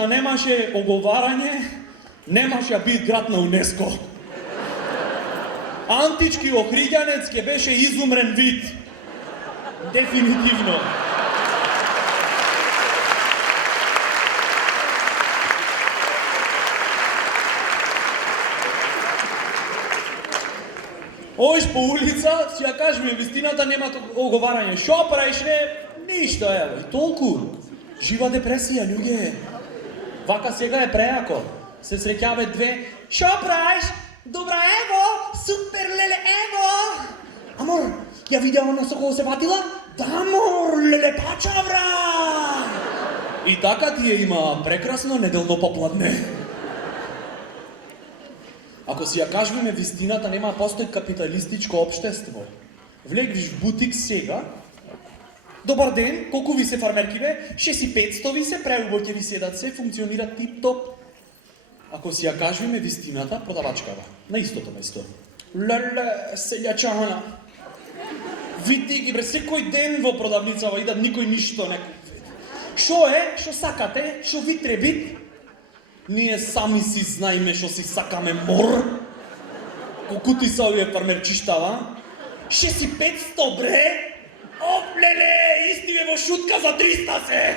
да немаше оговарање, немаше бит град на УНЕСКО. Антички Охриѓанец ќе беше изумрен вид. Дефинитивно. Оиш по улица, си ја кажеме, вистината нема оговарање. Шо правиш, не? Ништо, ево, и толку. Жива депресија, луѓе. Вака сега е преако. Се среќаве две. Шо правиш? Добра, ево! Супер, леле, ево! Амор, ја видеа она со кого се ватила? Да, амор, леле, пачавра! И така тие има прекрасно неделно попладне. Ако си ја кажеме вистината, нема постои капиталистичко општество. Влегвиш в бутик сега. Добар ден, колку ви се фармеркиве? 6500 ви се, преубо ќе ви седат се, функционира тип-топ. Ако си ја кажеме вистината, продавачкава. На истото место. Леле, селјачана. Види ги бре, секој ден во продавницава идат, никој ништо не купи. Шо е? Шо сакате? Шо ви требит? Ние сами си знаеме шо си сакаме, мор. Колку ти са овие фармерчиштава? 6500 бре? Оп, леле, исти ме во шутка за 300 се!